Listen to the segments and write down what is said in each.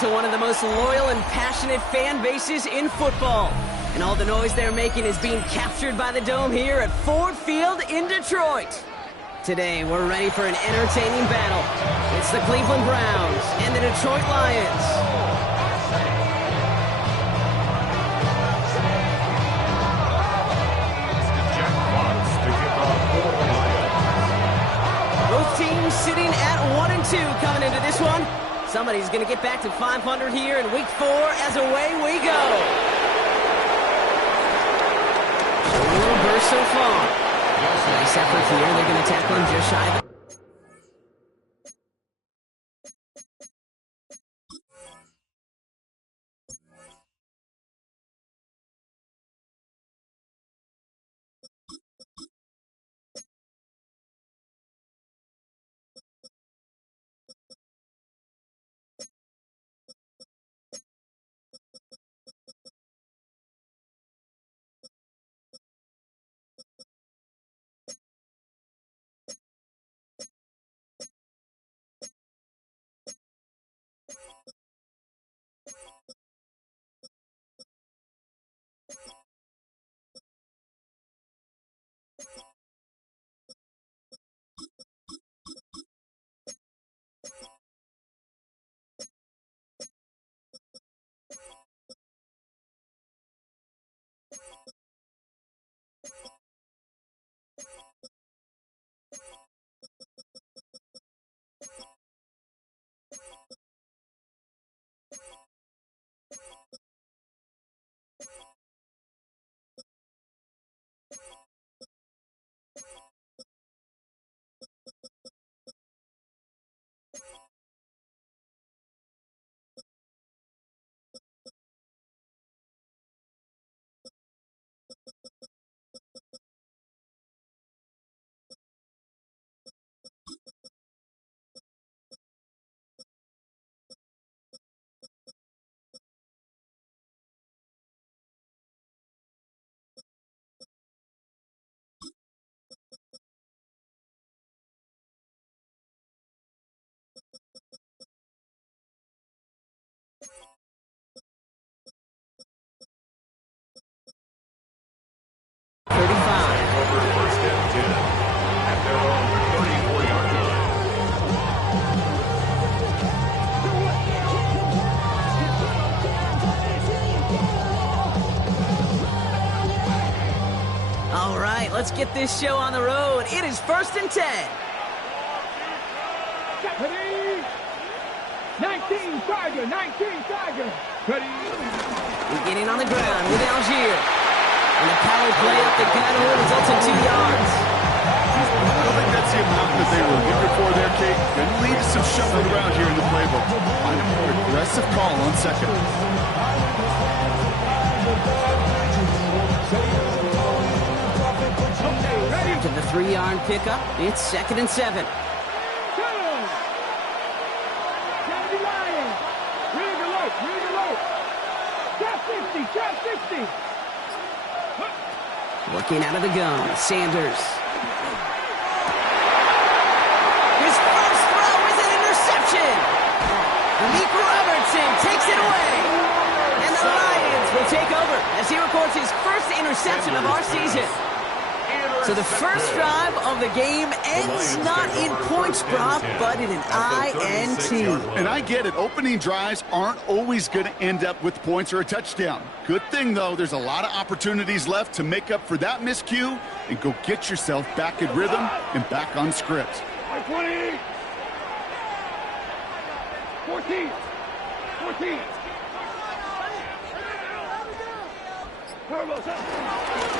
to one of the most loyal and passionate fan bases in football. And all the noise they're making is being captured by the Dome here at Ford Field in Detroit. Today, we're ready for an entertaining battle. It's the Cleveland Browns and the Detroit Lions. Both teams sitting at 1-2 coming into this one. Somebody's going to get back to 500 here in Week 4 as away we go. A little burst so far. Nice effort here. They're going to tackle him just shy of the... Let's get this show on the road. It is 1st and 10. 19 Tiger. Ready. Beginning on the ground with Algier. And the power play up the gut results in 2 yards. I don't think that's the amount that they were looking for there, Kate. Then leave some shuffling around here in the playbook. Find a more aggressive call on second. To the 3-yard pickup, it's 2nd and 7. Working out of the gun, Sanders. His first throw is an interception. Meek Robertson takes it away. And the Lions will take over as he records his first interception of our season. So the first drive of the game ends not in points, Brock, but in an INT. And I get it. Opening drives aren't always going to end up with points or a touchdown. Good thing, though, there's a lot of opportunities left to make up for that miscue and go get yourself back in rhythm and back on script. 20. 14.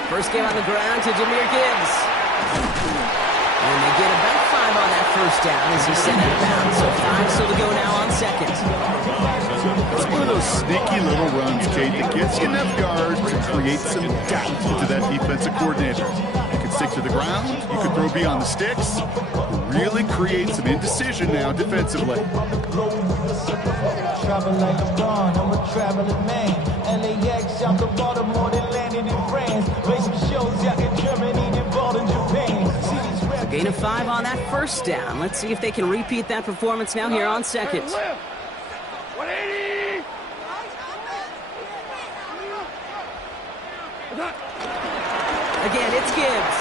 First game on the ground to Jahmyr Gibbs. And they get about 5 on that first down as he sent it down. So 5 still to go now on second. It's one of those sneaky little runs, Kate, that gets you enough yards to create some doubt into that defensive coordinator. You can stick to the ground, you can throw beyond the sticks, really create some indecision now defensively. Travel like LeBron, I'm a traveling man. LAX out to Baltimore, then landed in France. Play some shows out in Germany, then ball in Japan. A gain of 5 on that first down. Let's see if they can repeat that performance now here on second. 180. Again, it's Gibbs.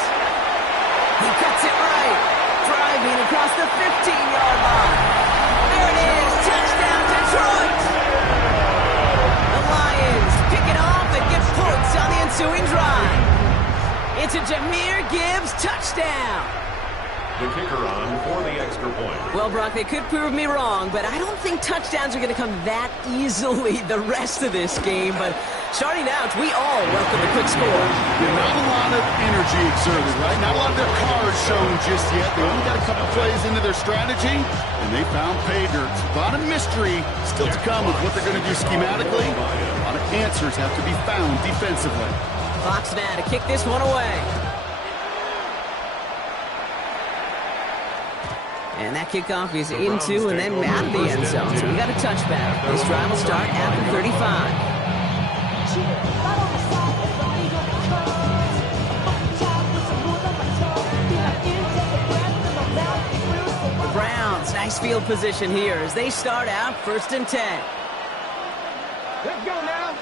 He cuts it right. Driving across the 15-yard line. There it is. Touchdown, Detroit. The Lions pick it off and get points on the ensuing drive. It's a Jahmyr Gibbs touchdown. The kicker on for the extra point. Well, Brock, they could prove me wrong, but I don't think touchdowns are going to come that easily the rest of this game. But starting out, we all welcome a quick score. Yeah, not a lot of energy exerted, right? Not a lot of their cards shown just yet. They only got a couple plays into their strategy, and they found pay dirt. A lot of mystery still to come with what they're going to do schematically. A lot of answers have to be found defensively. Fox now to kick this one away. And that kickoff is into and then out of the end zone. So we got a touchback. This drive will start after 35. The Browns, nice field position here as they start out 1st and 10. Let's go now.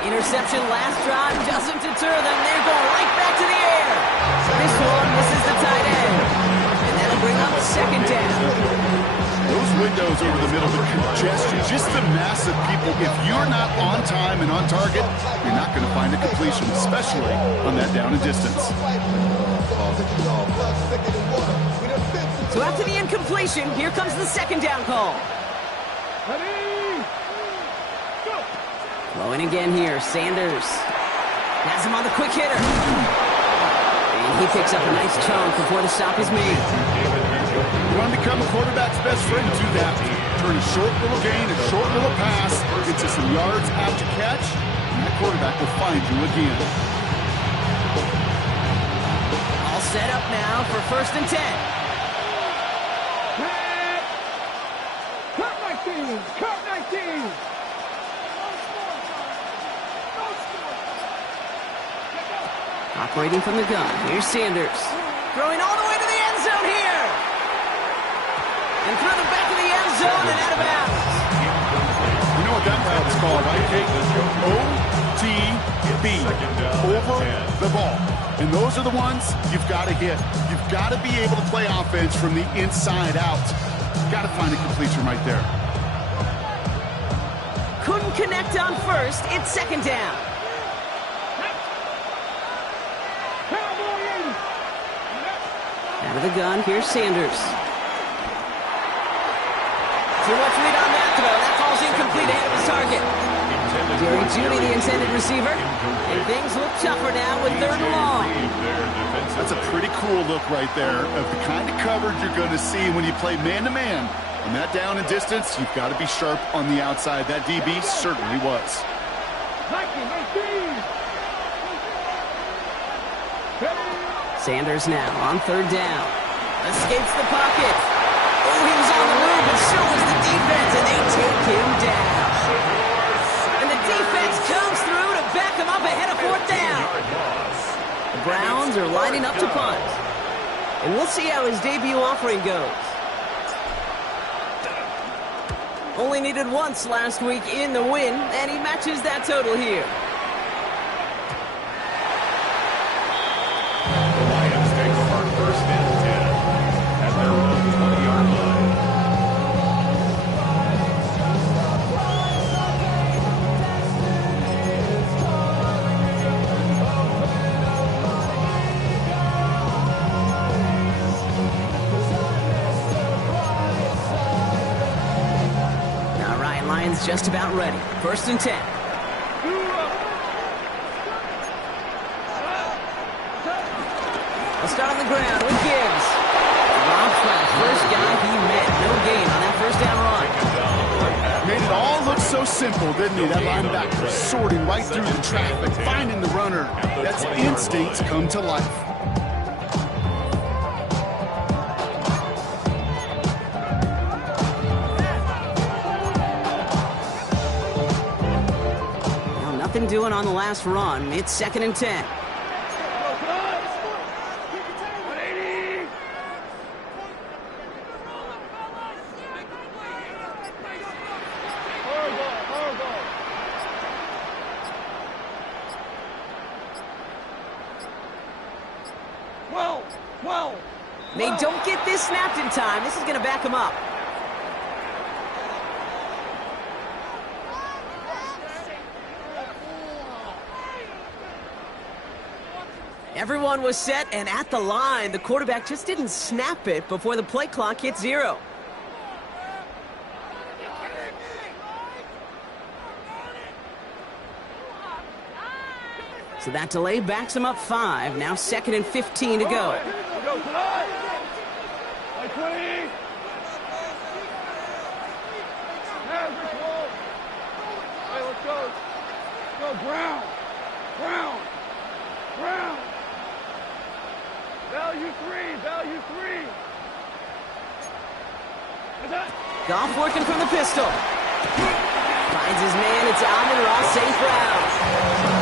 Interception last drive doesn't deter them. They're going right back to the air. This one misses the tight end. Bring up 2nd down. Those windows over the middle, the congestion, just the mass of people. If you're not on time and on target, you're not going to find a completion, especially on that down and distance. So after the incompletion, here comes the 2nd down call. Ready? Go. Throwing again here, Sanders. Has him on the quick hitter. And he picks up a nice chunk before the stop is made. You want to become a quarterback's best friend, do that. Turn a short little gain, a short little pass into some yards after catch, and that quarterback will find you again. All set up now for 1st and 10. Cut 19! Cut 19! Operating from the gun, here's Sanders. Throwing all the way to the end zone here. And through the back of the end zone and out of bounds. You know what that route is called, right, Kate? OTB, over the ball. And those are the ones you've got to hit. You've got to be able to play offense from the inside out. Got to find a completion right there. Couldn't connect on 1st, it's 2nd down. Out of the gun, here's Sanders. Too much read on that throw. That falls incomplete ahead of his target. Jerry Jeudy, the intended receiver. And things look tougher now with 3rd and long. That's a pretty cool look right there of the kind of coverage you're going to see when you play man-to-man. On that down and distance, you've got to be sharp on the outside. That DB certainly was. Sanders now on 3rd down. Escapes the pocket. Oh, he was on the move, but so was the defense, and they take him down. And the defense comes through to back him up ahead of 4th down. The Browns are lining up to punt. And we'll see how his debut offering goes. Only needed once last week in the win, and he matches that total here. The Lions take over 1st and 10 at their own 20-yard line. All right, Lions just about ready. 1st and 10. They'll start on the ground with Gibbs. Drops by the first guy he met. No gain on that 1st down run. Made it all look so simple, didn't he? That linebacker sorting right through the traffic, finding the runner. That's instincts come to life. Well, nothing doing on the last run. It's 2nd and 10. 12. They don't get this snapped in time. This is going to back them up. Everyone was set and at the line. The quarterback just didn't snap it before the play clock hit 0. So that delay backs him up 5. Now 2nd and 15 to go. Go tonight. Like 20. Average roll. Hey, let's go. Go Brown. Brown. Brown. Value 3. Value 3. Is that? Goff working from the pistol. Finds his man. It's Amon-Ra St. Brown.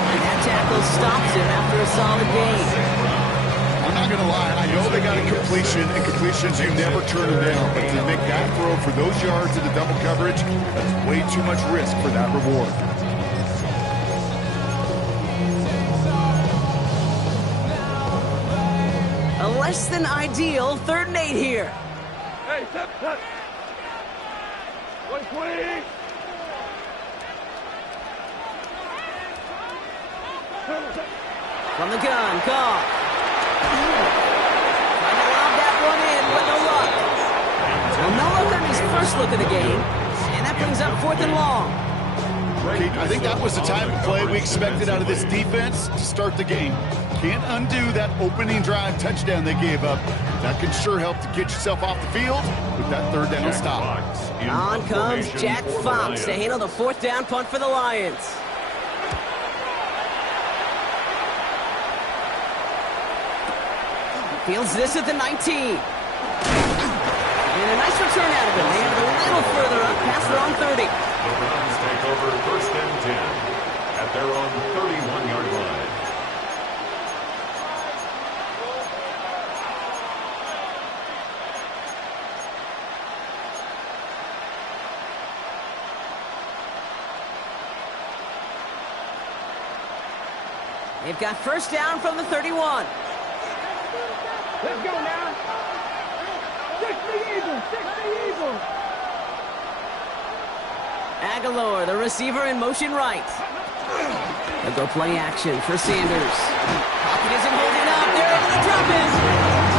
And that tackle stops him after a solid gain. I'm not going to lie. I know they got a completion, and completions, you never turn them down. But to make that throw for those yards in the double coverage, that's way too much risk for that reward. A less than ideal 3rd and 8 here. Hey, step. 120. From the gun, Goff. Trying to lob that one in with no luck. Well, no luck on his first look of the game. And that brings up 4th and long. Okay, I think that was the type of play we expected out of this defense to start the game. Can't undo that opening drive touchdown they gave up. That can sure help to get yourself off the field with that 3rd down stop. On comes Jack Fox to handle the 4th down punt for the Lions. Fields this at the 19. And a nice return out of it. They have it a little further up past their own 30. The Browns take over 1st and 10 at their own 31-yard line. They've got 1st down from the 31. Let's go now. 60 Eagles. 60 Eagles. Aguilar, the receiver, in motion right. They'll go play action for Sanders. Pocket isn't holding up. They're able to drop it.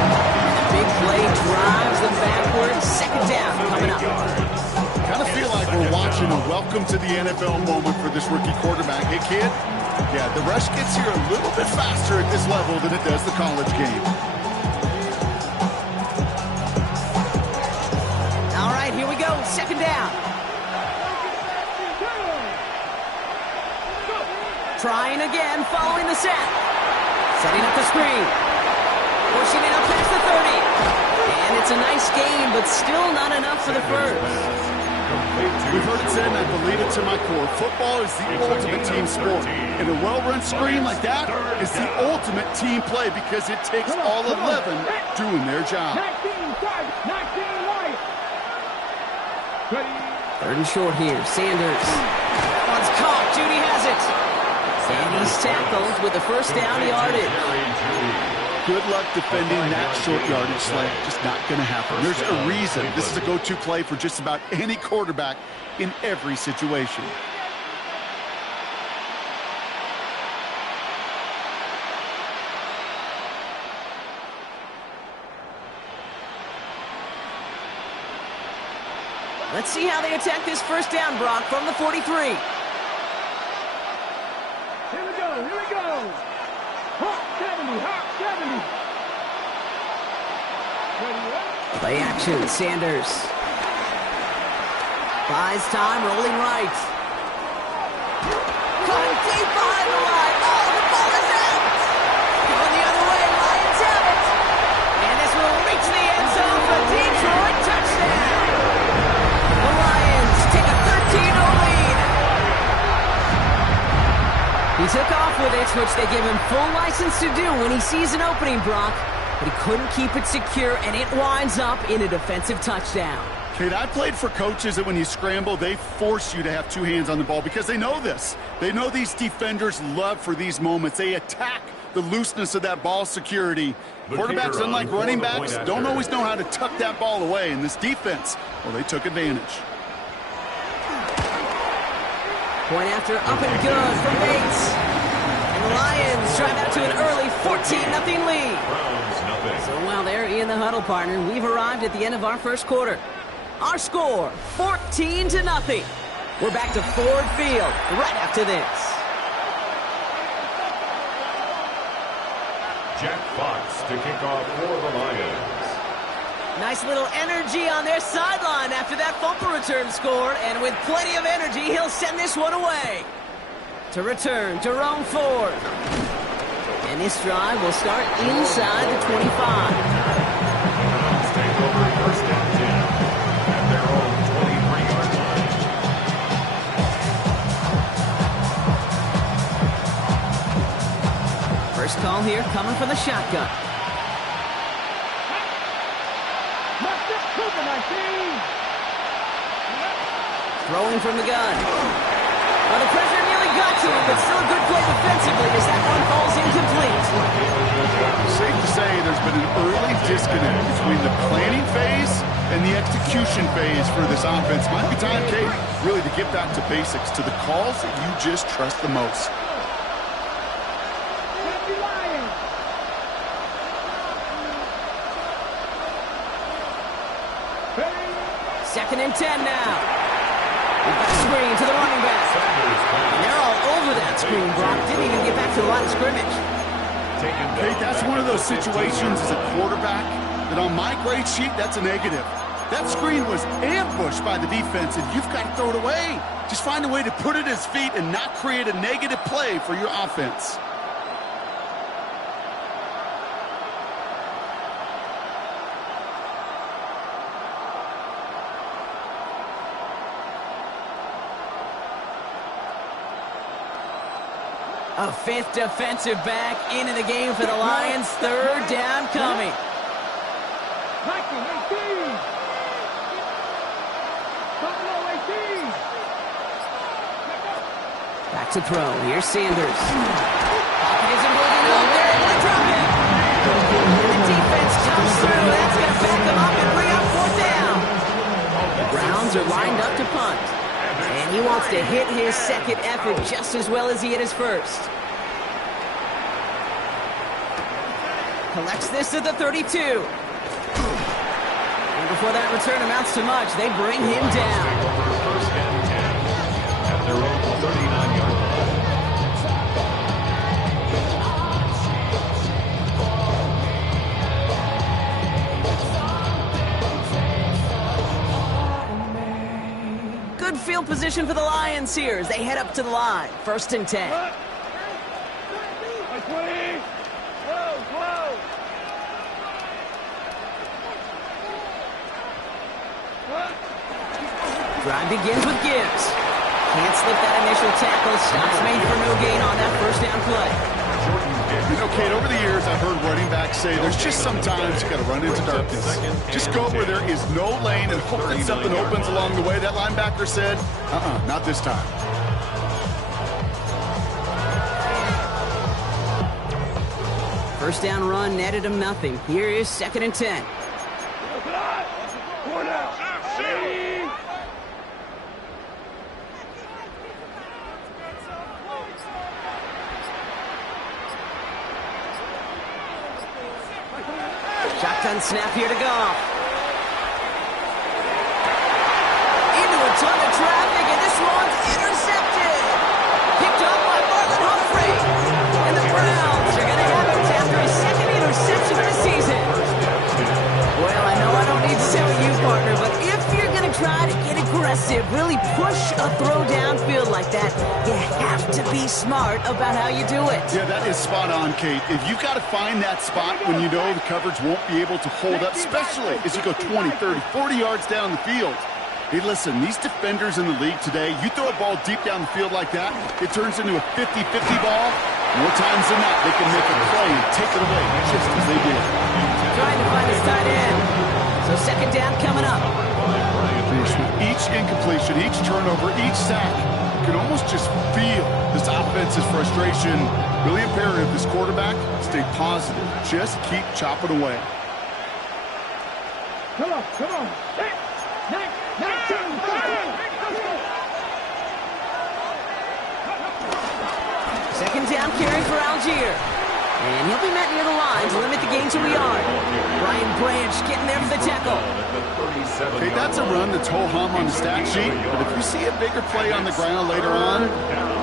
And the big play drives them backwards. 2nd down coming up. Kind of feel like we're watching a welcome to the NFL moment for this rookie quarterback. Hey, kid? Yeah, the rush gets here a little bit faster at this level than it does the college game. All right, here we go. 2nd down. Trying again, following the set. Setting up the screen. Pushing it up past the 30. And it's a nice gain, but still not enough for the first. We've heard it said, and I believe it to my core, football is the ultimate team sport. And a well-run screen like that is the ultimate team play because it takes all 11 doing their job. 19 right. Ready. 3rd and short here. Sanders. That one's caught. Judy has it. And he's tackled with the 1st down yardage. Good luck defending that short yardage slant. Just not going to happen. There's a reason this is a go-to play for just about any quarterback in every situation. Let's see how they attack this 1st down, Brock, from the 43. Here we go. Here we go. Hot 70. Hot 70. Ready up. Play action, Sanders. Buys time, rolling right. Coming deep behind the line. Oh, the ball is out. Going the other way, Lions have it. And this will reach the end zone for Detroit touchdown. The Lions take a 13-0 lead. He took off with it, which they give him full license to do when he sees an opening, Brock. But he couldn't keep it secure, and it winds up in a defensive touchdown. Kate, I played for coaches that when you scramble, they force you to have 2 hands on the ball because they know this. They know these defenders love for these moments. They attack the looseness of that ball security. The Quarterbacks, kicker unlike on running for the backs, point don't after. always know how to tuck that ball away. And this defense, well, they took advantage. Point after up and good from Bates. And the Lions drive out to an early 14-0 lead. Browns, nothing. So while they're in the huddle, partner, we've arrived at the end of our first quarter. Our score, 14-0. We're back to Ford Field right after this. Jack Fox to kick off for the Lions. Nice little energy on their sideline after that fumble return scored, and with plenty of energy, he'll send this one away. To return, Jerome Ford. And this drive will start inside the 25. Browns take over first and 10 at their own 23-yard line. First call here coming from the shotgun. Left it, Cooper, 19. Throwing from the gun. Well, the pressure nearly got to him, but still a good play defensively as that one falls incomplete. Safe to say there's been an early disconnect between the planning phase and the execution phase for this offense. Might be time, Kate, really to get back to basics, to the calls that you just trust the most. Happy Lions. Second and 10 now. We've got a screen to the running back. And they're all over that screen, Brock. Didn't even get back to the line of scrimmage. Kate, that's one of those situations as a quarterback that on my grade sheet, that's a negative. That screen was ambushed by the defense, and you've got to throw it away. Just find a way to put it at his feet and not create a negative play for your offense. A fifth defensive back into the game for the Lions. Third down coming. Mikey, 18. Buffalo, 18. Back to throw. Here's Sanders. Pocket isn't moving up. They're able to drop him. And the defense comes through. That's going to back them up and bring up fourth down. The Browns are lined up to punt. And he wants to hit his second effort just as well as he hit his first. Collects this at the 32. And before that return amounts to much, they bring him down. First and 10 at their own 39-yard line. Good field position for the Lions here as they head up to the line. First and 10. 20. Whoa, whoa. Drive begins with Gibbs. Can't slip that initial tackle. Stops made for no gain on that first down play. You know, Kate, over the years, I've heard running backs say there's just sometimes you got to run into darkness. Just go where there is no lane and hope that something opens along the way. That linebacker said, not this time. First down run netted him nothing. Here is second and 10. One out. Shotgun snap here to Goff. Into a ton of traffic, and this one's intercepted. Picked up by Marlon Humphrey. And the Browns are going to have it after his second interception of the season. Well, I know I don't need to tell you, partner, but if you're going to try to get aggressive, really push a throw downfield like that, you have to be smart about how you do it. Yeah, that is spot on, Kate. If you've got to find that spot when you know the coverage won't be able to hold up, especially as you go 20, 30, 40 yards down the field. Hey, listen, these defenders in the league today, you throw a ball deep down the field like that, it turns into a 50-50 ball. More times than not, they can make a play and take it away just as they did. Trying to find his tight end. So second down coming up. With each incompletion, each turnover, each sack, you can almost just feel this offense's frustration. Really imperative this quarterback stay positive. Just keep chopping away. Come on, come on. Second down carry for Algier. And he'll be met near the line to limit the gain to a yard. Ryan Branch getting there for the tackle. Okay, that's a run that's ho-hum on the stat sheet, but if you see a bigger play on the ground later on,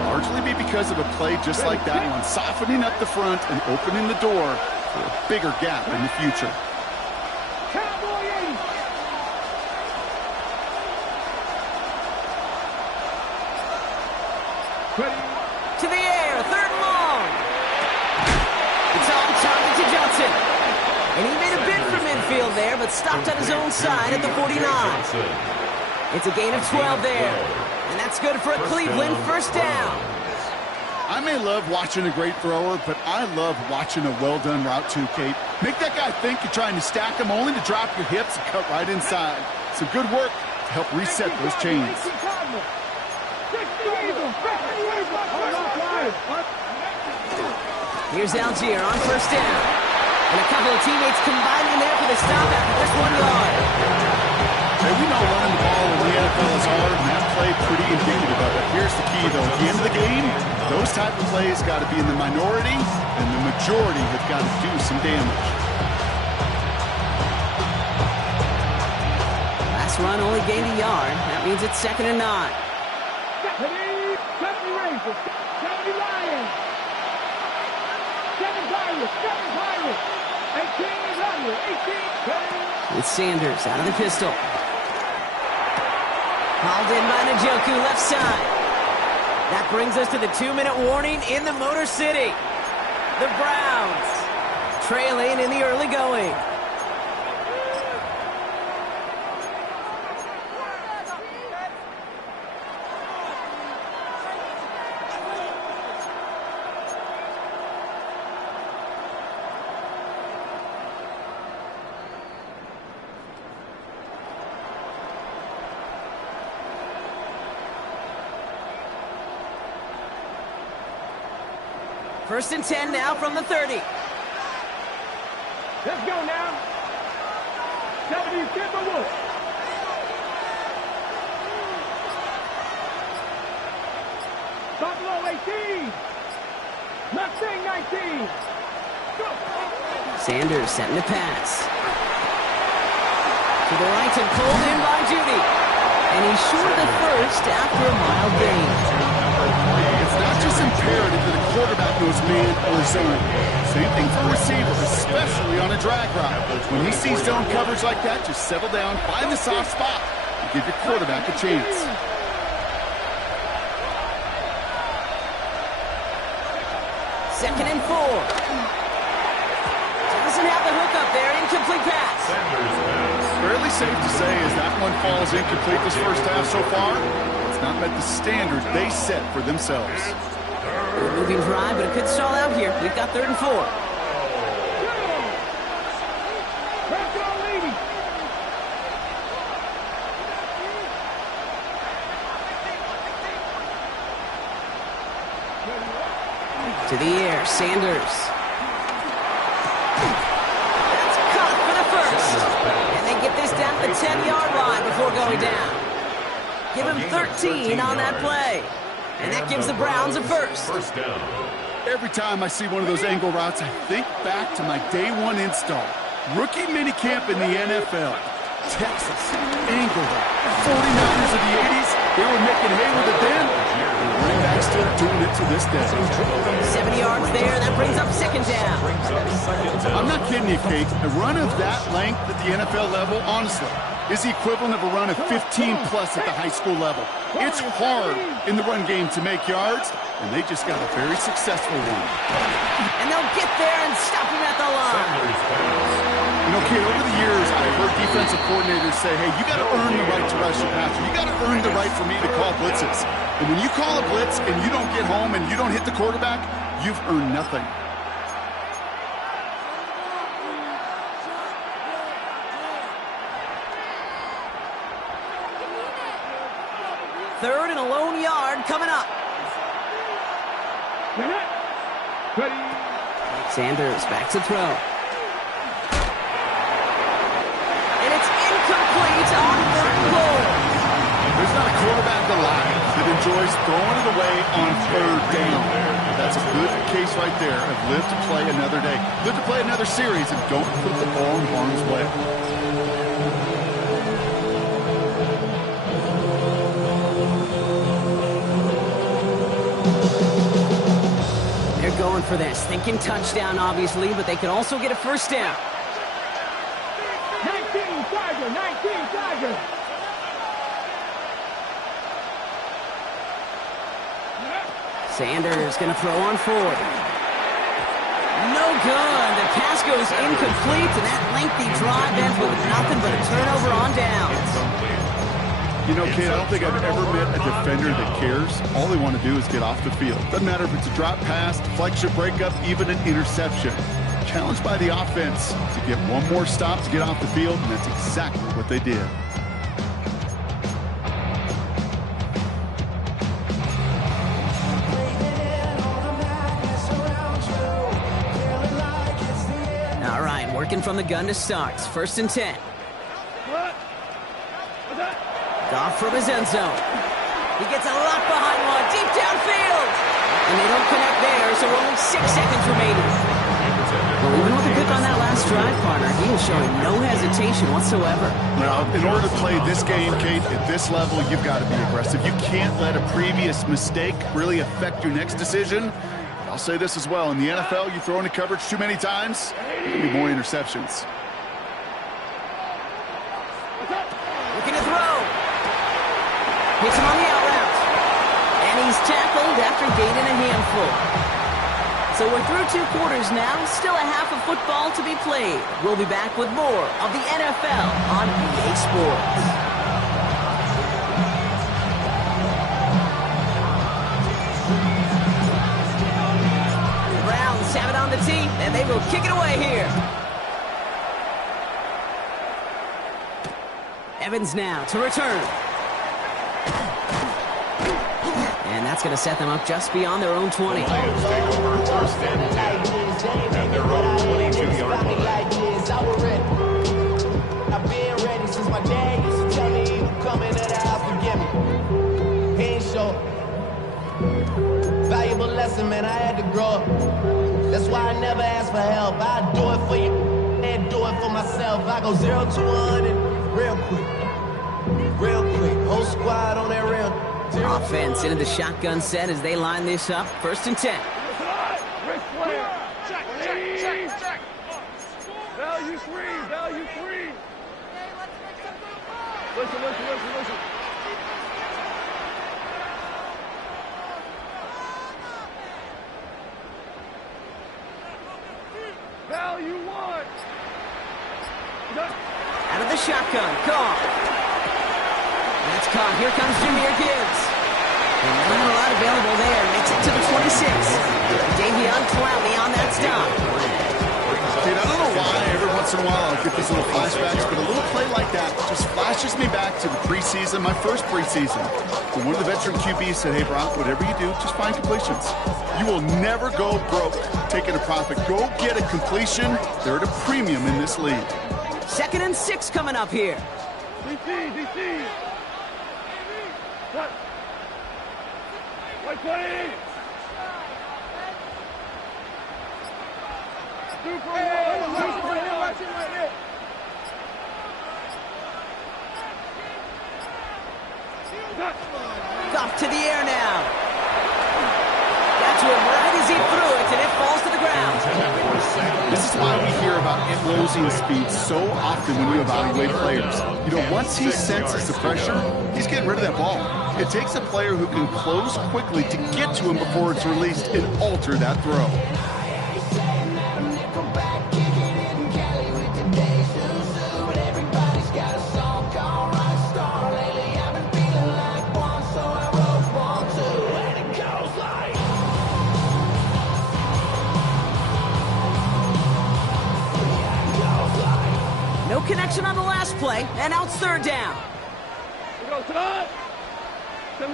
largely be because of a play just like that one, softening up the front and opening the door for a bigger gap in the future. Cowboy 80. To the air, third and long. It's on target to Johnson. And he made a bid for midfield there, but stopped on his own side at the 49. It's a gain of 12 there. And that's good for a Cleveland first down. I may love watching a great thrower, but I love watching a well-done route too, Kate. Make that guy think you're trying to stack him only to drop your hips and cut right inside. Some good work to help reset those chains. Here's Algier on first down. And a couple of teammates combining there for the stop after just 1 yard. Hey, we know running the ball in the NFL is hard, and that play pretty indicative of it. Here's the key, though. At the end of the game, those type of plays got to be in the minority, and the majority have got to do some damage. Last run only gained a yard. That means it's 2nd and 9. 70 Rangers, 70 Lions, 7 Pirates, 7 Pirates, 18 is under, 18, With Sanders out of the pistol. Hauled in by Njoku, left side. That brings us to the 2-minute warning in the Motor City. The Browns trailing in the early going. First and 10 now from the 30. let's go now. 70 Timberwolves. Buffalo 18, Mustang 19. Go. Sanders setting the pass. To the right and pulled in by Judy. And he's short of the first after a mild gain. It's not just imperative that a quarterback knows man or zone. Same thing for a receiver, especially on a drag route. When he sees zone coverage like that, just settle down, find the soft spot, and give your quarterback a chance. Second and 4. Doesn't have the hook up there. Incomplete pass. Fairly safe to say as that one falls incomplete this first half so far, it's not met the standard they set for themselves. Good moving drive, but it could stall out here. We've got 3rd and 4. Let's go, ladies. To the air, Sanders. That's caught for the first. And they get this down to the 10-yard line before going down. Give him 13 on that play. And that gives the Browns a first. Every time I see one of those angle routes, I think back to my day one install. Rookie minicamp in the NFL. Texas, angle route. 49ers of the 80s, they were making hay with it then. And running back still doing it to this day. 70 yards there, that brings up 2nd down. I'm not kidding you, Kate. A run of that length at the NFL level, honestly, is the equivalent of a run of 15-plus at the high school level. It's hard in the run game to make yards, and they just got a very successful one. And they'll get there and stop him at the line. You know, Kate, over the years, I've heard defensive coordinators say, hey, you got to earn the right to rush your passer. You got to earn the right for me to call blitzes. And when you call a blitz and you don't get home and you don't hit the quarterback, you've earned nothing. 3rd and a lone yard coming up. Ready. Sanders back to throw. And it's incomplete on 3rd and goal. There's not a quarterback alive that enjoys throwing it away on 3rd down. That's a good case right there of live to play another day. Live to play another series and don't put the ball in harm's way. They're going for this. Thinking touchdown, obviously, but they could also get a first down. 19 Tiger, 19 Tiger. Sanders going to throw on 4th. No good. The pass goes incomplete, and that lengthy drive ends with nothing but a turnover on downs. You know, Kate, I don't think I've ever met a defender that cares. All they want to do is get off the field. Doesn't matter if it's a drop pass, deflection, breakup, even an interception. Challenged by the offense to get one more stop to get off the field, and that's exactly what they did. All right, working from the gun to start. 1st and 10. Goff from his end zone. He gets a lot behind one, deep downfield. And they don't connect there, so only 6 seconds remaining. Well, even with a pick on that last drive, partner, he is showing no hesitation whatsoever. Now, in order to play this game, Kate, at this level, you've got to be aggressive. You can't let a previous mistake really affect your next decision. I'll say this as well. In the NFL, you throw into coverage too many times, there can be more interceptions. Looking to throw. Hits him on the out route. And he's tackled after gaining a handful. So we're through 2 quarters now. Still a half of football to be played. We'll be back with more of the NFL on EA Sports. The Browns have it on the tee, and they will kick it away here. Evans now to return. And that's going to set them up just beyond their own 20. The Lions take over 1st and 10 at their own 22-yard line. I've been ready since my dad used to tell me he would come into the house to get me. He ain't show. Valuable lesson, man, I had to grow up. That's why I never ask for help. I do it for you and do it for myself. I go 0 to 100 real quick. Real quick. Whole squad on that real. Offense into the shotgun set as they line this up. 1st and 10. Check. Value free. Listen. Value 1. Out of the shotgun. Caught. That's caught. Here comes Jahmyr Gibbs. And not a lot available there. Makes it to the 26. Davion Clowney on that stop. Dude, I don't know why every once in a while I'll get these little flashbacks, but a little play like that just flashes me back to the preseason, my first preseason. When one of the veteran QBs said, hey, Brock, whatever you do, just find completions. You will never go broke taking a profit. Go get a completion. They're at a premium in this league. 2nd and 6 coming up here. DC. What? White play. Super watch it right there. Goff to the air now. Got to him right as he threw it, and it falls to the ground. This is why we hear about closing speed so often when you evaluate players. You know, once he senses the pressure, he's getting rid of that ball. It takes a player who can close quickly to get to him before it's released and alter that throw. No connection on the last play, and now it's 3rd down. We go, Todd. 20.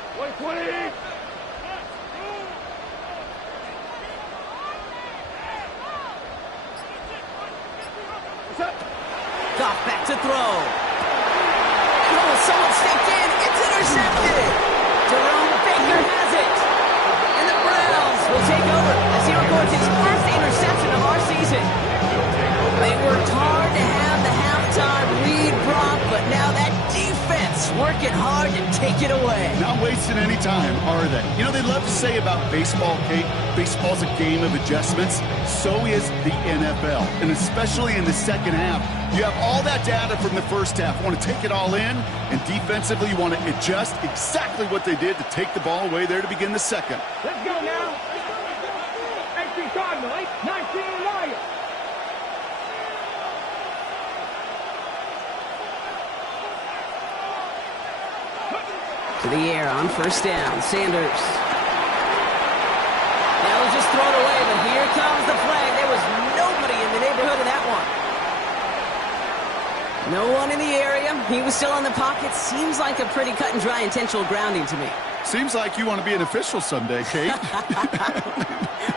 Goff back to throw. Oh, someone stepped in. It's intercepted. Jerome Baker has it. And the Browns will take over as he records his first interception of our season. They worked hard to have the halftime lead, Brock, but now that defense working hard to take it away. Not wasting any time, are they? You know, they love to say about baseball, Kate, baseball's a game of adjustments. So is the NFL. And especially in the second half, you have all that data from the first half. You want to take it all in, and defensively you want to adjust exactly what they did to take the ball away there to begin the second. Let's go now. 18 Cardinal, 19 Lions. To the air on first down. Sanders. That was just thrown away, but here comes the flag. There was nobody in the neighborhood of that one. No one in the area. He was still in the pocket. Seems like a pretty cut and dry intentional grounding to me. Seems like you want to be an official someday, Kate.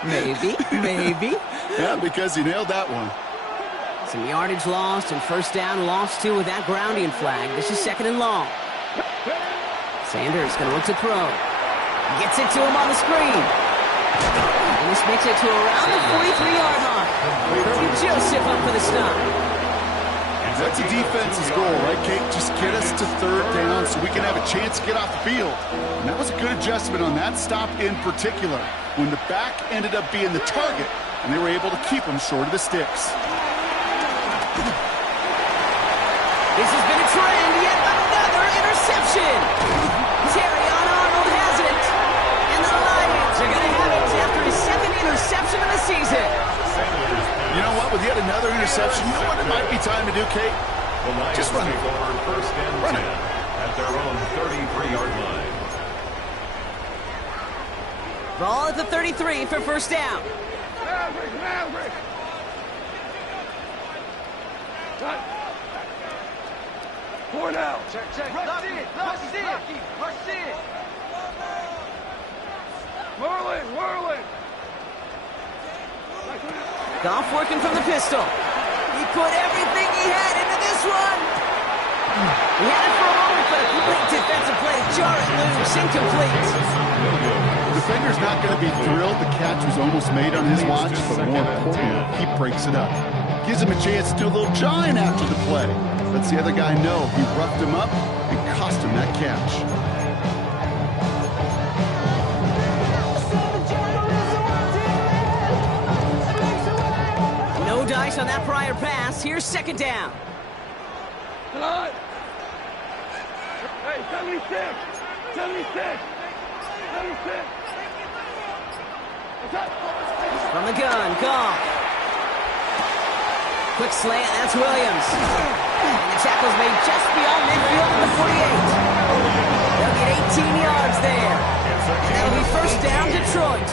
Maybe. Yeah, because you nailed that one. Some yardage lost and first down lost too with that grounding flag. This is second and long. Sanders going to look to throw. Gets it to him on the screen. And this makes it to around the 43-yard line. Kirby Joseph up for the stop. That's a defense's goal, right, Kate? Just get us to third down so we can have a chance to get off the field. And that was a good adjustment on that stop in particular, when the back ended up being the target, and they were able to keep him short of the sticks. This has been a trend. Yet another interception. Terrion Arnold has it. And the Lions are going to have it after his second interception of the season. You know what? With yet another interception, you know what it might be time to do, Kate? Just run it. First and 10 at their own 33-yard line. Ball at the 33 for first down. Maverick. Cut. 4 now. Check. Rush in. Whirling. Goff working from the pistol. He put everything he had into this one. He had it for a moment, but a complete defensive play to jar it loose. Incomplete. The defender's not going to be thrilled the catch was almost made on his watch, but more importantly, he breaks it up. Gives him a chance to do a little jawing after the play. Lets the other guy know he roughed him up and cost him that catch. No dice on that prior pass. Here's second down. Hey, 76. From the gun, Goff. Quick slant, that's Williams. And the tackle's made just beyond midfield at the 48. They'll get 18 yards there. And that'll be first down, Detroit.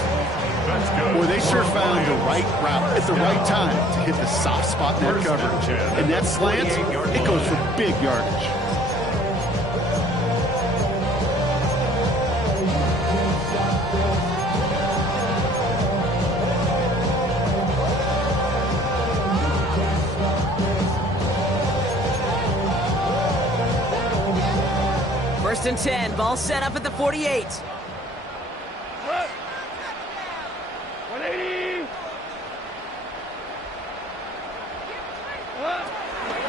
Boy, they sure found the right route at the right time to hit the soft spot in that coverage. And that slant, it goes for big yardage. First and 10, ball set up at the 48. 180.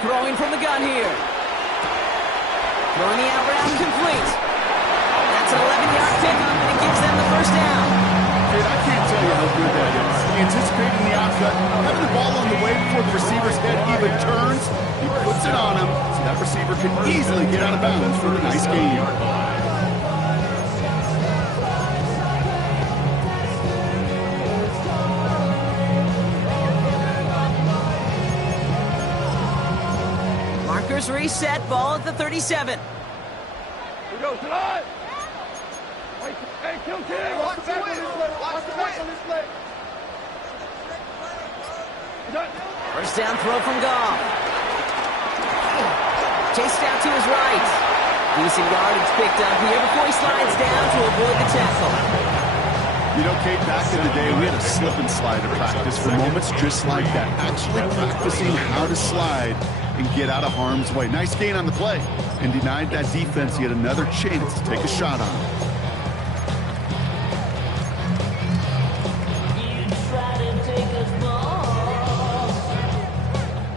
Throwing from the gun here. Throwing the out route complete. That's an 11-yard pickup, and it gives them the first down. Kid, I can't tell you how good that is. Anticipating the outcut, having the ball on the way before the receiver's head even turns, he puts it on him, so that receiver can easily get out of bounds for a nice gain. Markers reset, ball at the 37. We go, tonight. Hey, kill King. Watch the back on this play. First down throw from Goff. Chased out to his right. Decent yardage picked up here before he slides down to avoid the tackle. You know, Kate, back in the day, we had a slip and slide of practice for moments just like that. Actually practicing how to slide and get out of harm's way. Nice gain on the play, and denied that defense yet another chance to take a shot on him.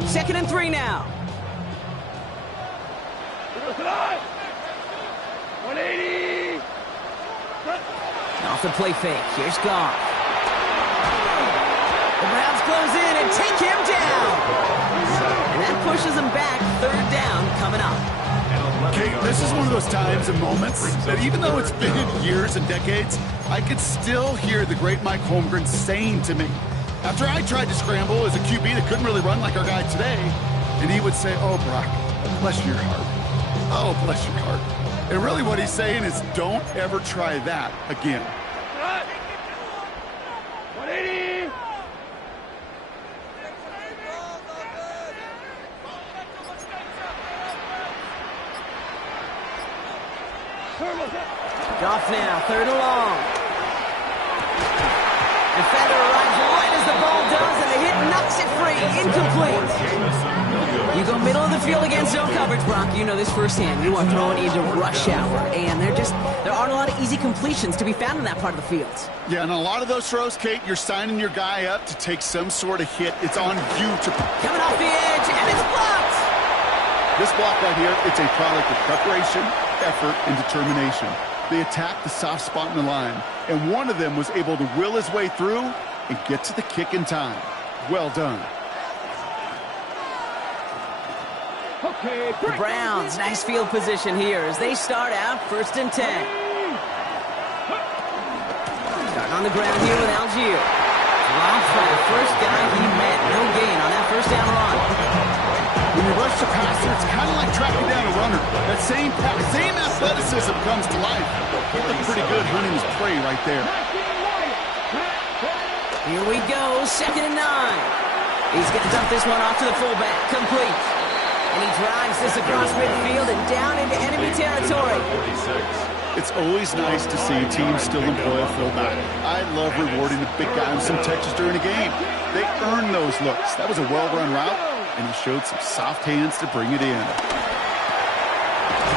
2nd and 3 now. 180. Off the play fake. Here's Goff. The Browns close in and take him down. And that pushes him back. 3rd down coming up. Kate, this is one of those times and moments that even though it's been years and decades, I could still hear the great Mike Holmgren saying to me, after I tried to scramble as a QB that couldn't really run like our guy today, and he would say, "Oh, Brock, bless your heart. Oh, bless your heart." And really what he's saying is don't ever try that again. 180. Goff now, 3rd and long. Defender arrives right as the ball does, and the hit knocks it free. Incomplete. You go middle of the field against zone coverage, Brock. You know this firsthand. You are throwing into rush hour, and there aren't a lot of easy completions to be found in that part of the field. Yeah, and a lot of those throws, Kate, you're signing your guy up to take some sort of hit. It's on you to... Coming off the edge, and it's blocked! This block right here, it's a product of preparation, effort, and determination. They attacked the soft spot in the line, and one of them was able to will his way through and get to the kick in time. Well done. Okay, The Browns, nice field position here as they start out 1st and 10. Starting on the ground here with Algier. Dropped by the first guy he met. No gain on that 1st down run. When you rush the passer, it's kind of like tracking down a runner. That same athleticism comes to life. He looked pretty good hunting his prey right there. Here we go, 2nd and 9. He's going to dump this one off to the fullback. Complete. And he drives this across midfield and down into enemy territory. It's always nice to see teams still employ a fullback. I love rewarding the big guy with some touches during a game. They earn those looks. That was a well-run route, and he showed some soft hands to bring it in.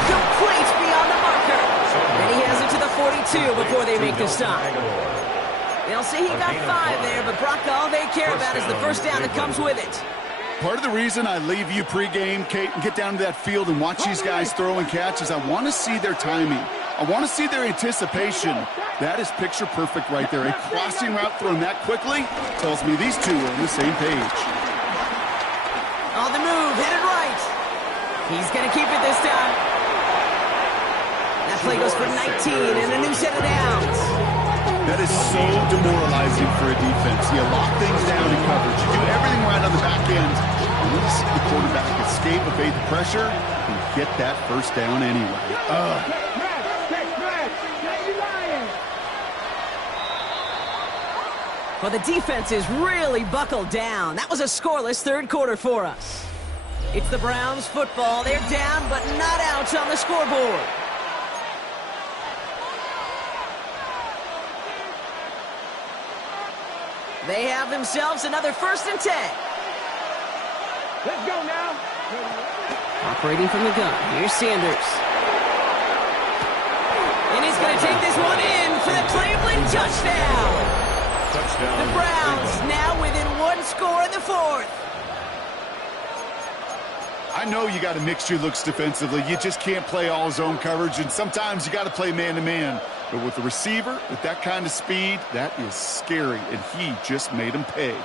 Complete beyond the marker. And he has it to the 42 before they make the stop. They'll say he got 5 there, but Brock, all they care about is the 1st down that comes with it. Part of the reason I leave you pregame, Kate, and get down to that field and watch these guys throw and catch is I want to see their timing. I want to see their anticipation. That is picture perfect right there. A crossing route thrown that quickly tells me these two are on the same page. On the move, headed right. He's going to keep it this time. That play goes for 19 and a new set of downs. That is so demoralizing for a defense. You lock things down in coverage. You do everything right on the back end. And you see the quarterback escape, evade the pressure, and get that 1st down anyway. Well, the defense is really buckled down. That was a scoreless 3rd quarter for us. It's the Browns football. They're down, but not out on the scoreboard. They have themselves another 1st and 10. Let's go now. Operating from the gun. Here's Sanders. And he's going to take this one in for the Cleveland touchdown. The Browns now within 1 score in the 4th. I know you got to mix your looks defensively. You just can't play all zone coverage, and sometimes you got to play man-to-man. But with the receiver, with that kind of speed, that is scary, and he just made him pay.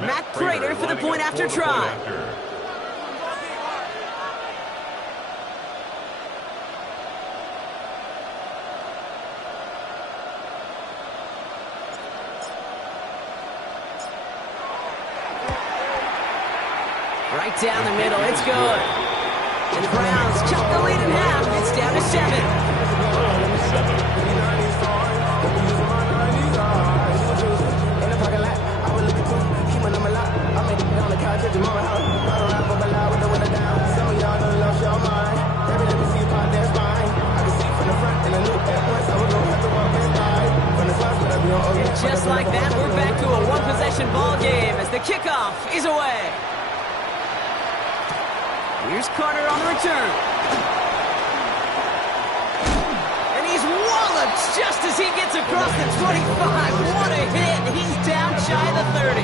Matt Prater for the point after try. Right down the middle, it's good. And the Browns cut the lead in half. It's down to 7. Mama house, I don't rap up a lot with the window down. Some of y'all done lost your mind. Baby, let me see you pop just like that, we're back to a one-possession ball game as the kickoff is away. Here's Carter on the return. And he's walloped just as he gets across the 25. What a hit. He's down shy of the 30.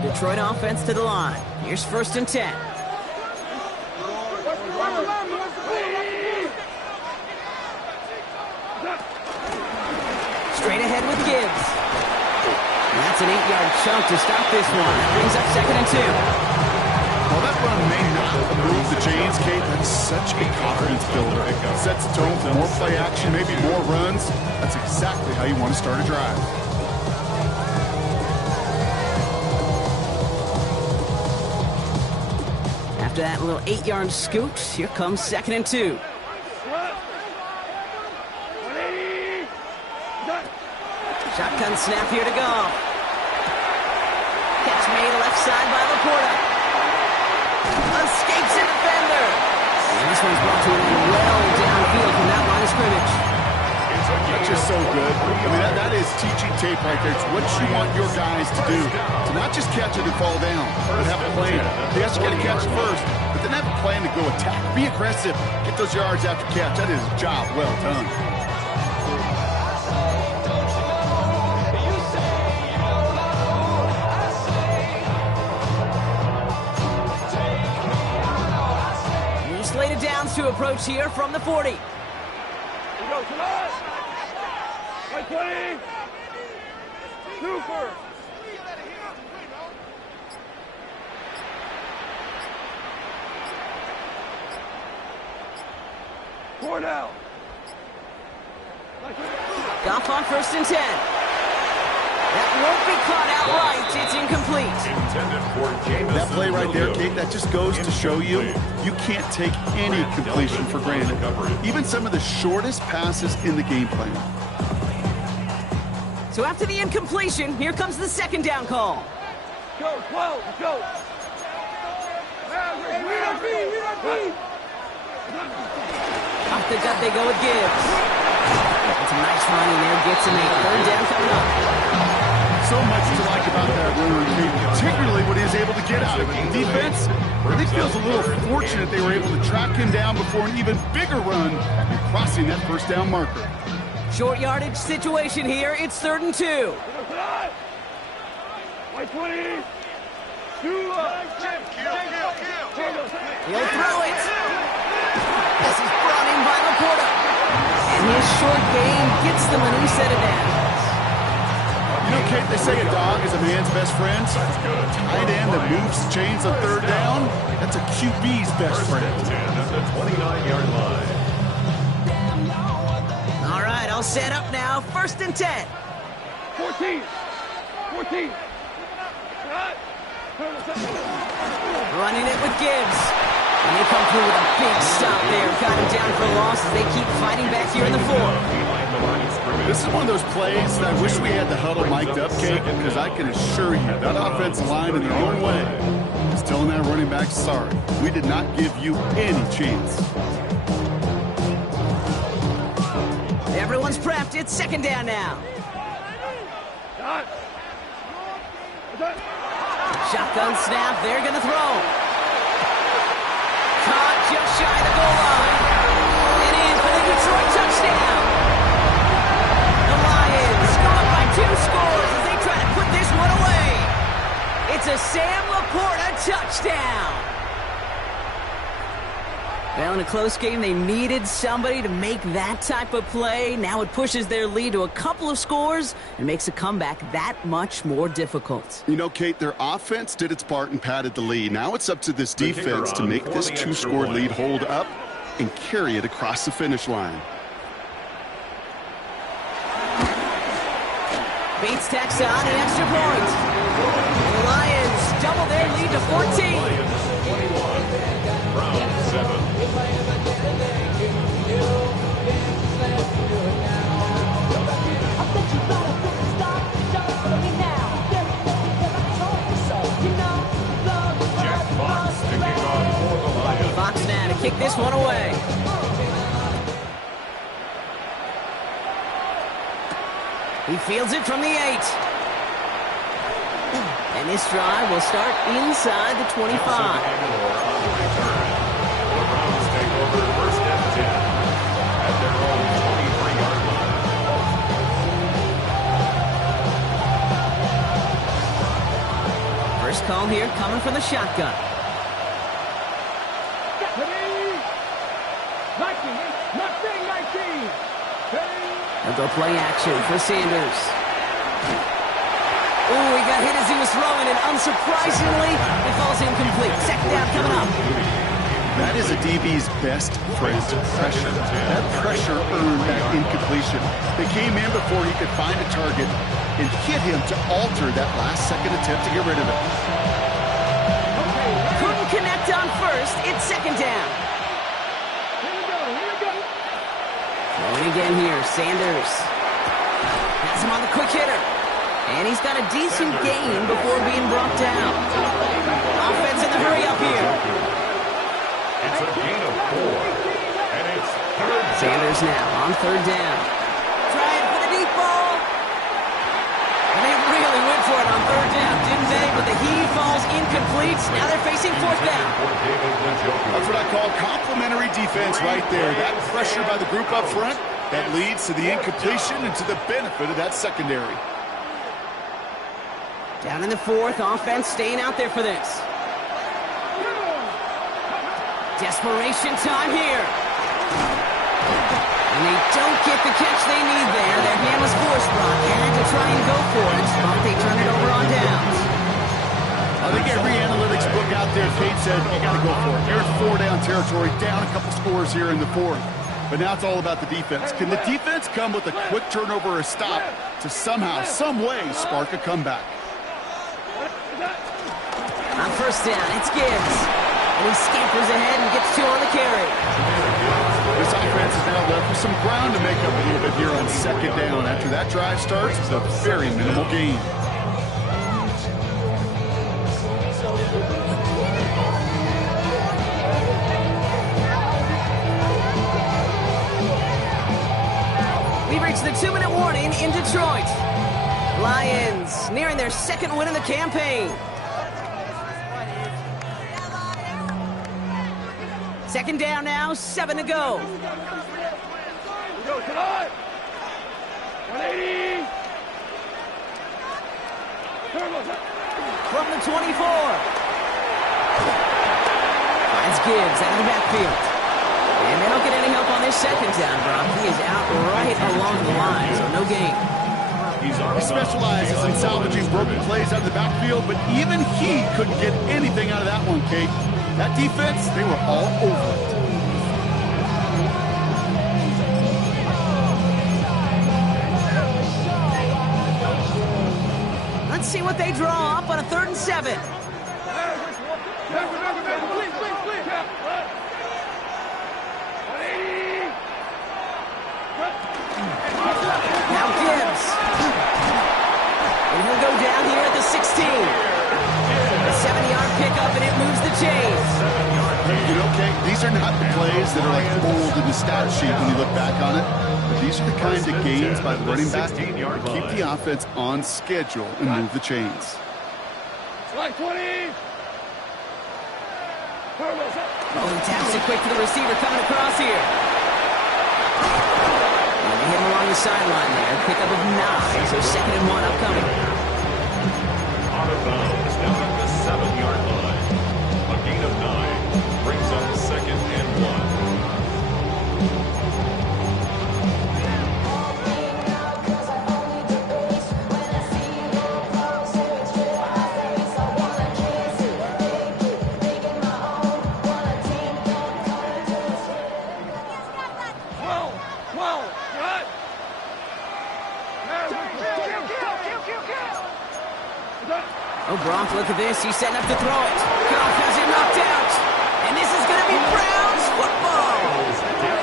Detroit offense to the line. Here's 1st and 10. Straight ahead with Gibbs. And that's an 8-yard chunk to stop this one. Brings up 2nd and 2. Well, that run may not move the chains, Kate. That's such a confidence builder. It sets the tone for more play action, maybe more runs. That's exactly how you want to start a drive. After that little 8-yard scoot, here comes 2nd and 2. Shotgun snap here to go. Catch made left side by Laporta. Escapes a defender. And this one's brought to him well downfield from that line of scrimmage. That's just so good. I mean, that is teaching tape right there. It's what you want your guys to do. To not just catch it and fall down, but have a plan. Yes, you got to catch it first, but then have a plan to go attack. Be aggressive. Get those yards after catch. That is a job well done. Slated downs to approach here from the 40. We go to us. Right 20. Super. Cornell. Goff on 1st and 10. That won't be caught outright. It's incomplete. That play right there, Kate, that just goes to show you can't take any completion for granted. Even some of the shortest passes in the game plan. So after the incompletion, here comes the 2nd down call. Go, 12, let's go. Off the gut they go with Gibbs. It's a nice run in there. Gets him a 3rd down coming up. So much to like about that run, particularly what he was able to get out of it. The defense, I think, feels a little fortunate they were able to track him down before an even bigger run and crossing that 1st down marker. Short yardage situation here. It's 3rd and 2. White 20. He'll throw it. This is brought in by Laporta. And his short game gets them a new set of downs. You know, Kate, they say a dog is a man's best friend. Tight end that moves chains on 3rd down, that's a QB's best friend. At the 29-yard line. All right, all set up now. 1st and 10. 14. Running it with Gibbs. And they come through with a big stop there. Got him down for a loss as they keep fighting back here in the 4th. This is one of those plays that I wish we had the huddle mic'd up, Kate, because I can assure you that offensive line in their own way is telling that running back, sorry, we did not give you any chance. Everyone's prepped. It's 2nd down now. Shotgun snap. They're going to throw. Caught just shy of the goal line. And in for the Detroit touchdown. The Lions go up by 2 scores as they try to put this one away. It's a Sam Laporta touchdown. Well, in a close game, they needed somebody to make that type of play. Now it pushes their lead to a couple of scores and makes a comeback that much more difficult. You know, Kate, their offense did its part and padded the lead. Now it's up to this defense to make this 2-score lead hold up and carry it across the finish line. Bates tacks on an extra point. The Lions double their lead to 14. Round 7. kick this one away. He fields it from the 8. And this drive will start inside the 25. The Browns take over first and 10 at their own 23-yard line. First call here coming from the shotgun. They'll go play action for Sanders. Oh, he got hit as he was throwing, and unsurprisingly, it falls incomplete. Second down coming up. That is a DB's best friend, pressure. That pressure earned that incompletion. They came in before he could find a target and hit him to alter that last-second attempt to get rid of it. Couldn't connect on first. It's second down. Throwing again here, Sanders. Has him on the quick hitter. And he's got a decent gain before being brought down. Offense in the hurry up here. It's a gain of 4. And it's third down. Sanders now on third down. Trying for the deep ball. And they really went for it on third down, didn't they? But the heave falls incomplete. Now they're facing fourth down. That's what I call complimentary defense right there. That pressure by the group up front, that leads to the incompletion and to the benefit of that secondary. Down in the fourth, offense staying out there for this. Desperation time here. And they don't get the catch they need there. Their hand was forced, Brock. Had to try and go for it, but they turn it over on downs. I think every analytics book out there, Kate said, you got to go for it. You're in 4-down territory, down a couple scores here in the fourth. But now it's all about the defense. Can the defense come with a quick turnover or a stop to somehow, some way, spark a comeback? On first down, it's Gibbs. And he scampers ahead and gets 2 on the carry. This offense is now left with some ground to make up a little bit here on second down. After that drive starts, it's a very minimal gain. We reach the 2-minute warning in Detroit. Lions nearing their second win in the campaign. Second down now, 7 to go. We go tonight. 180. From the 24. Finds Gibbs out of the backfield. And they don't get any help on this second down, Brock. He is out right along the line, so no gain. He specializes in salvaging broken plays out of the backfield, but even he couldn't get anything out of that one, Kate. That defense, they were all over it. Let's see what they draw up on a 3rd and 7. Now Gibbs. And he'll go down here at the 16. A 7-yard pickup, and it moves the chains. You know, Kate, these are not the plays that are like bold in the stat sheet when you look back on it. But these are the kind of gains by the running back that keep the offense on schedule and move the chains. Slide 20. Oh, he taps it quick to the receiver coming across here. And they hit him along the sideline there. Pickup of 9, so 2nd and 1 upcoming. Out of bounds, down at the 7-yard line. A gain of 9 brings up 2nd and 1. Oh, Brock, look at this. He's setting up to throw it. Goff has it knocked out. And this is going to be Browns football.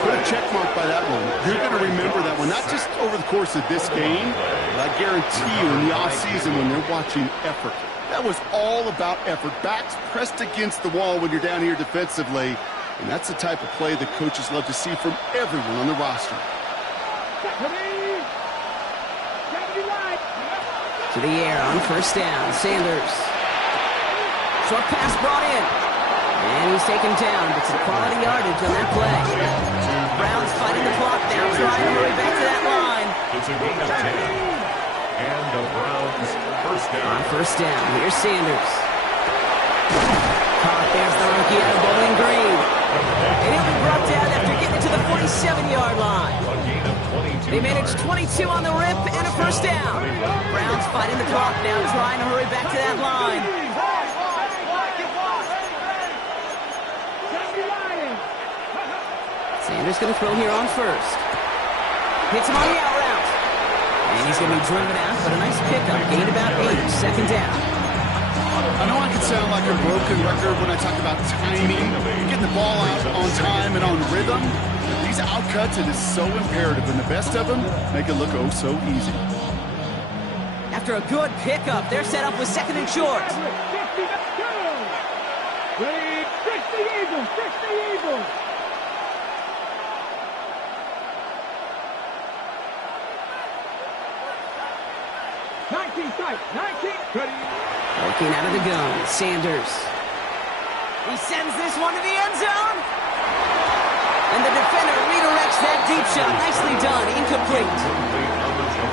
Put a check mark by that one. You're going to remember that one, not just over the course of this game, but I guarantee you in the offseason when they're watching effort. That was all about effort. Backs pressed against the wall when you're down here defensively. And that's the type of play that coaches love to see from everyone on the roster. To the air on first down. Sanders. Short pass brought in. And he's taken down, but some quality yardage on that play. Browns fighting the clock now, trying to hurry back to that line. It's a gain of 10. And the Browns first down. On first down, here's Sanders. Caught, there's the rookie out of Bowling Green. And he'll be brought down after getting it to the 47-yard line. A gain of 22. They managed 22 on the rip and a first down. Browns fighting the clock now, trying to hurry back to that line. Sanders going to throw here on first. Hits him on the out route. And he's going to be driven out, but a nice pickup. Gain about 8, second down. I know I can sound like a broken record when I talk about timing, getting the ball out on time and on rhythm. But these outcuts, it is so imperative, and the best of them make it look oh so easy. After a good pickup, they're set up with second and short. Fix the Eagles! Fix the Eagles! Working out of the gun, Sanders. He sends this one to the end zone. And the defender redirects that deep shot. Nicely done, incomplete.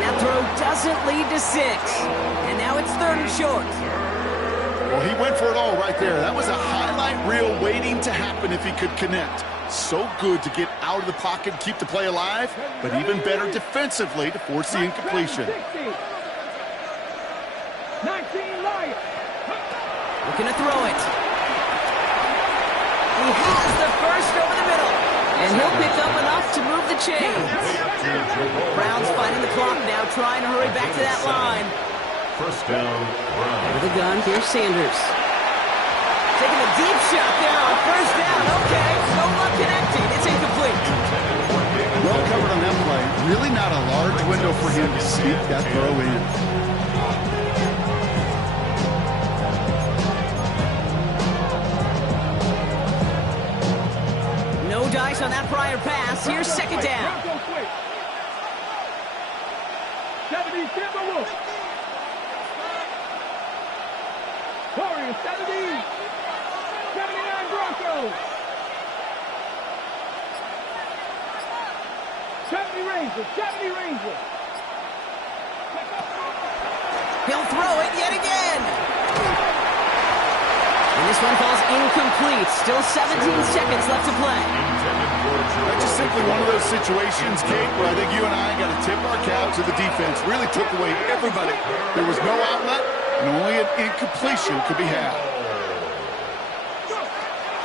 That throw doesn't lead to 6. And now it's third and short. Well, he went for it all right there. That was a highlight reel waiting to happen if he could connect. So good to get out of the pocket and keep the play alive, but even better defensively to force the incompletion. 19 Lions. Looking to throw it. He has the first over the middle. And he'll pick up enough to move the chains. Browns fighting the clock now, trying to hurry back to that line. First down, Browns. With the gun, here's Sanders. Taking a deep shot there on first down. Okay, no luck connecting. It's incomplete. Well covered on that play. Really not a large window for him to sneak that throw in. No dice on that prior pass. Here's second down. 70 Timberwolves. Warriors 70. 79 Broncos. 70 Rangers. 70 Rangers. He'll throw it yet again. And this one falls incomplete. Still 17 seconds left to play. That's just simply one of those situations, Kate, where I think you and I got to tip our cap to the defense. Really took away everybody. There was no outlet, and only an incompletion could be had.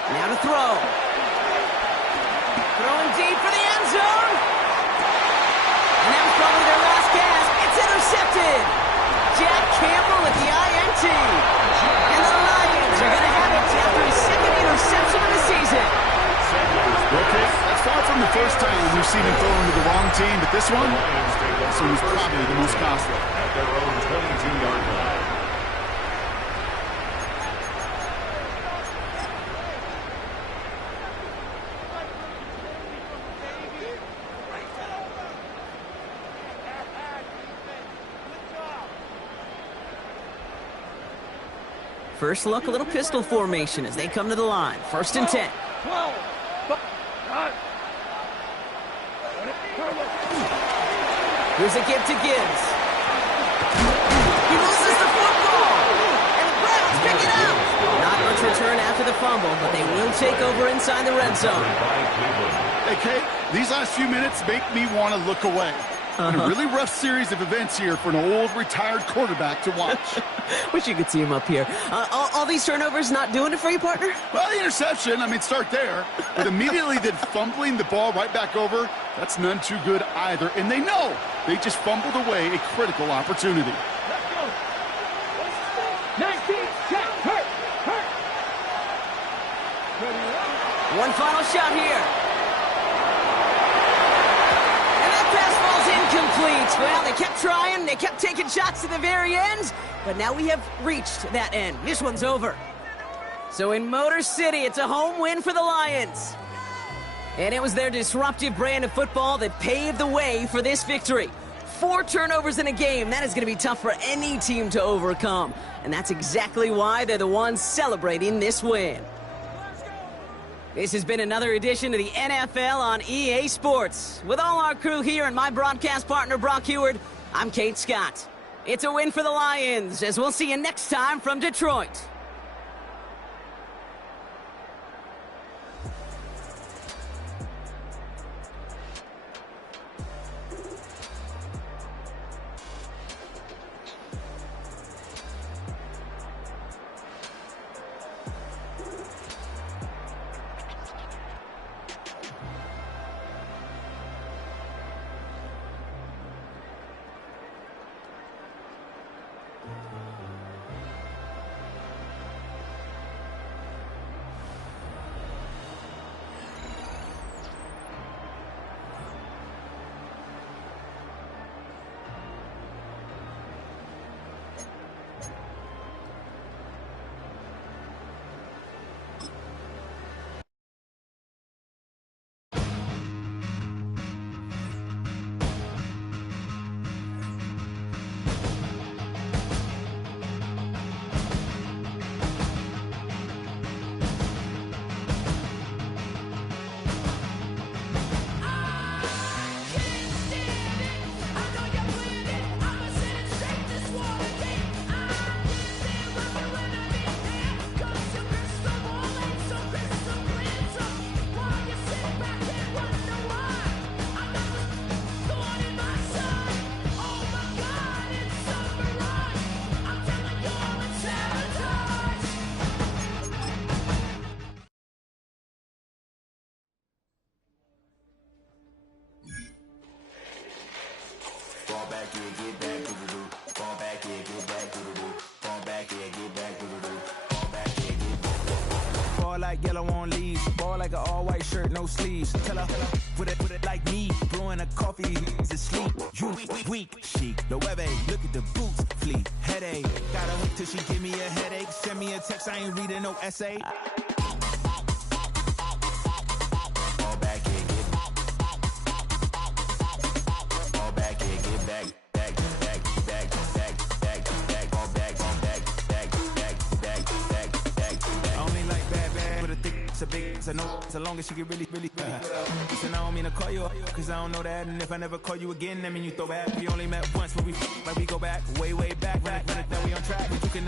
Now to throw. Throwing deep for the end zone. And that was probably their last gasp. It's intercepted. Jack Campbell with the INT. And the Lions are going to have it after his second interception of the season. Okay, that's far from the first time we've seen him throw into the wrong team, but this one was probably the most costly. At their own 22-yard line. First look, a little pistol formation as they come to the line. First and 10. Here's a give to Gibbs. He loses the football. And the Browns pick it up. Not much return after the fumble, but they will take over inside the red zone. Hey, Kate, these last few minutes make me want to look away. A really rough series of events here for an old retired quarterback to watch. Wish you could see him up here. All these turnovers not doing it for you, partner? Well, the interception, start there. But immediately then fumbling the ball right back over, that's none too good either. And they know they just fumbled away a critical opportunity. Let's go. 19, check, hurt. One final shot here. Incomplete. Well, they kept trying. They kept taking shots to the very end. But now we have reached that end. This one's over. So in Motor City, it's a home win for the Lions. And it was their disruptive brand of football that paved the way for this victory. 4 turnovers in a game, that is going to be tough for any team to overcome. And that's exactly why they're the ones celebrating this win. This has been another edition of the NFL on EA Sports. With all our crew here and my broadcast partner, Brock Heward, I'm Kate Scott. It's a win for the Lions, as we'll see you next time from Detroit. Like yellow on leaves, ball like an all-white shirt, no sleeves. Tell her, put it like me, blowing a coffee, to sleep. You weak, chic, no webe, look at the boots, fleet, headache. Got a hook till she give me a headache. Send me a text, I ain't reading no essay. Fall back here, get back. It's a big, it's a no, so long as she get really Listen, I don't mean to call you up, cause I don't know that. And if I never call you again, that mean you throw back. We only met once, but we go back, way back. When it done, we on track, but you can